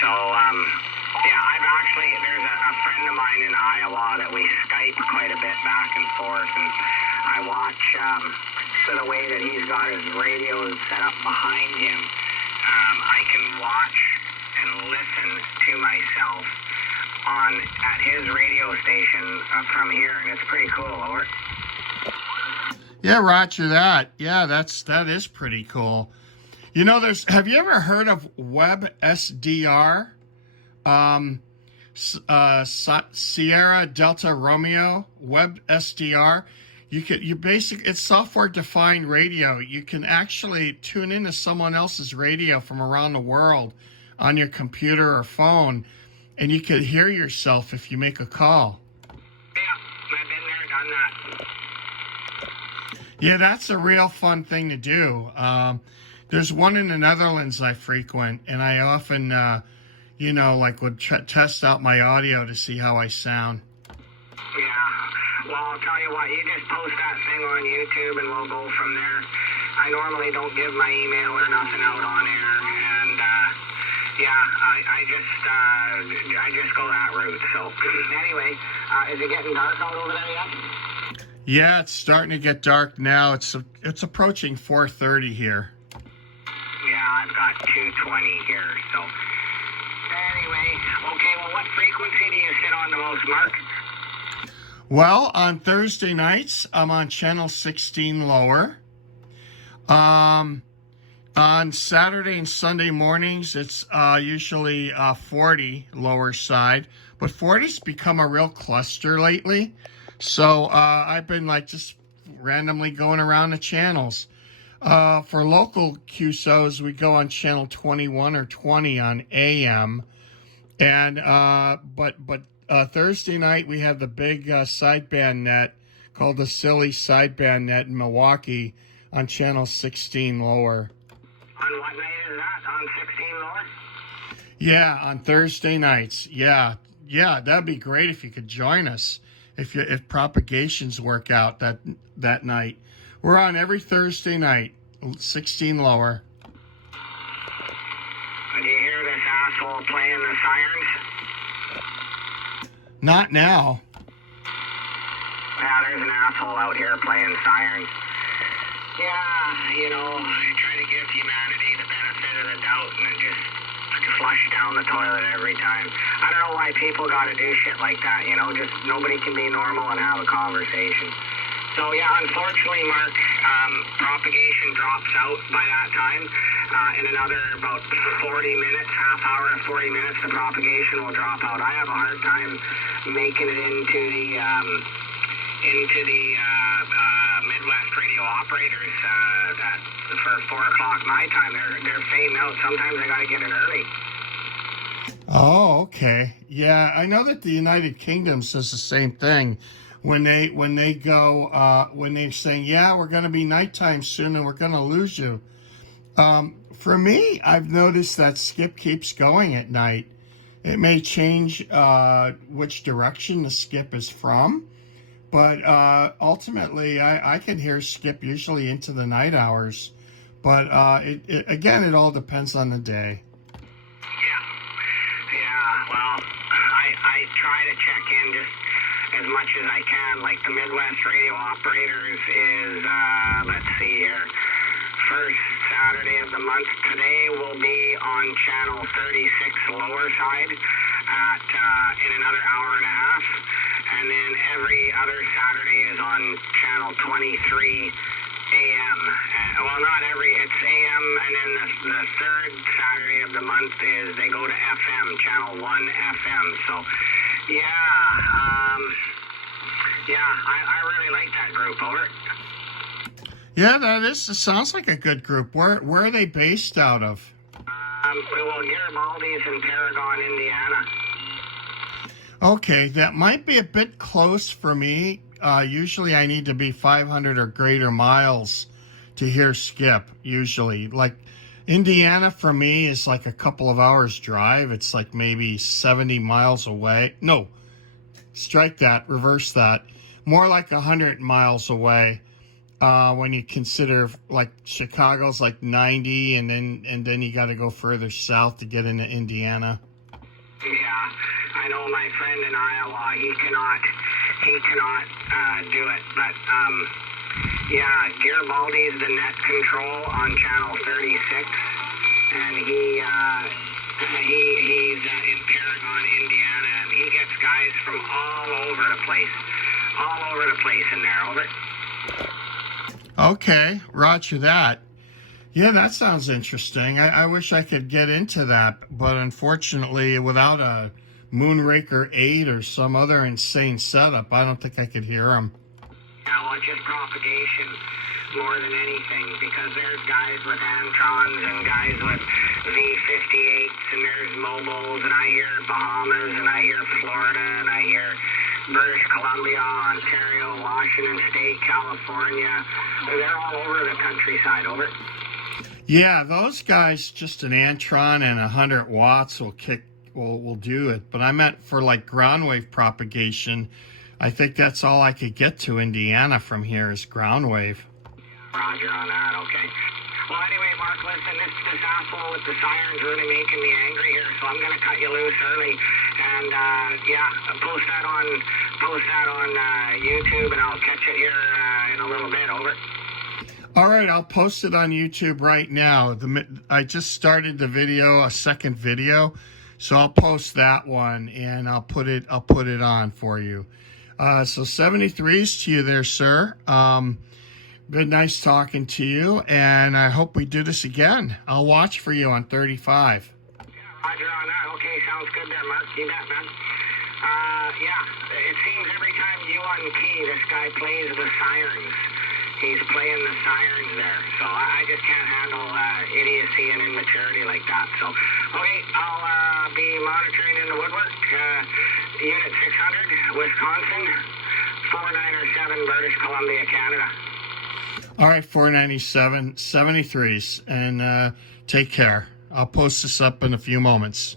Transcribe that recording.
So, yeah, there's a friend of mine in Iowa that we Skype quite a bit back and forth, and I watch, so the way that he's got his radios set up behind him, I can watch and listen to myself at his radio station from here, and it's pretty cool. Over. Yeah, roger that. Yeah, that is pretty cool. You know, have you ever heard of WebSDR? Sierra Delta Romeo, WebSDR. It's software defined radio. You can actually tune into someone else's radio from around the world on your computer or phone, and you could hear yourself if you make a call. Yeah, I've been there, done that. Yeah, that's a real fun thing to do. There's one in the Netherlands I frequent, and I often, would test out my audio to see how I sound. Yeah, well, I'll tell you what, you just post that thing on YouTube and we'll go from there. I normally don't give my email or nothing out on air, and, I just go that route. So, anyway, is it getting dark out over there yet? Yeah, it's starting to get dark now. It's approaching 4:30 here. Yeah, I've got 2:20 here, so... Anyway, okay, well, what frequency do you sit on the most, Mark? Well, on Thursday nights, I'm on channel 16 lower. On Saturday and Sunday mornings, it's usually 40 lower side. But 40's become a real cluster lately. So I've been just randomly going around the channels. For local QSOs, we go on channel 21 or 20 on AM. And but Thursday night we have the big sideband net called the Silly Sideband Net in Milwaukee on channel 16 lower. On what night is that? On 16 lower? Yeah, on Thursday nights. Yeah, that'd be great if you could join us. If propagations work out that night. We're on every Thursday night, 16 lower. Do you hear this asshole playing the sirens? Not now. Yeah, there's an asshole out here playing sirens. Yeah, trying to give humanity the benefit of the doubt and it just flush down the toilet every time. I don't know why people got to do shit like that, just nobody can be normal and have a conversation. So, yeah, unfortunately, Mark, propagation drops out by that time. In another about 40 minutes, half hour to 40 minutes, the propagation will drop out. I have a hard time making it into the Midwest radio operators for 4 o'clock my time. They're fading out. Sometimes I got to get it early. Oh, okay. Yeah, I know that the United Kingdom says the same thing. When they're saying, yeah, we're going to be nighttime soon and we're going to lose you. For me, I've noticed that skip keeps going at night. It may change which direction the skip is from, but ultimately I can hear skip usually into the night hours. But it all depends on the day. Yeah, well, I try to check in just as much as I can. Like the Midwest radio operators is, let's see here, first Saturday of the month. Today will be on channel 36 lower side in another hour and a half. And then every other Saturday is on channel 23 AM. Well, not every, it's AM, and then the third Saturday of the month is they go to FM, channel 1 FM. So, I really like that group, over. Yeah, it sounds like a good group. Where are they based out of? Well, Garibaldi's in Paragon, Indiana. Okay, that might be a bit close for me. Usually I need to be 500 or greater miles to hear skip, usually. Like, Indiana for me is like a couple of hours drive. It's like maybe 70 miles away. No, strike that, reverse that. More like 100 miles away. when you consider like Chicago's like 90, and then you got to go further south to get into Indiana. Yeah, I know my friend in Iowa, he cannot do it, but yeah, Garibaldi's the net control on channel 36, and he's in Paragon, Indiana, and he gets guys from all over the place in there. Over. Okay, roger that. Yeah, that sounds interesting. I wish I could get into that, but unfortunately, without a Moonraker 8 or some other insane setup, I don't think I could hear them. Yeah, well, it's just propagation more than anything, because there's guys with Antrons and guys with V58s, and there's mobiles, and I hear Bahamas, and I hear Florida, and I hear British Columbia, Ontario, Washington State, California. They're all over the countryside. Over. Yeah, those guys, just an Antron and 100 watts will do it. But I meant for like ground wave propagation, I think that's all I could get to Indiana from here is ground wave. Roger on that, okay. Well, anyway, Mark, listen, this asshole with the sirens really making me angry here, so I'm going to cut you loose early. And, yeah, post that on YouTube, and I'll catch it here in a little bit. Over. All right, I'll post it on YouTube right now. I just started the video, a second video, so I'll post that one, and I'll put it on for you. So 73s to you there, sir. Been nice talking to you, and I hope we do this again. I'll watch for you on 35. Yeah, roger on that. Okay, sounds good there, Mark. You bet, man. Yeah, it seems every time you unkey, this guy plays the sirens. He's playing the sirens there. So I just can't handle idiocy and immaturity like that. So, okay, I'll be monitoring in the woodwork. Unit 600, Wisconsin, 497, British Columbia, Canada. All right, 497, 73s, and take care. I'll post this up in a few moments.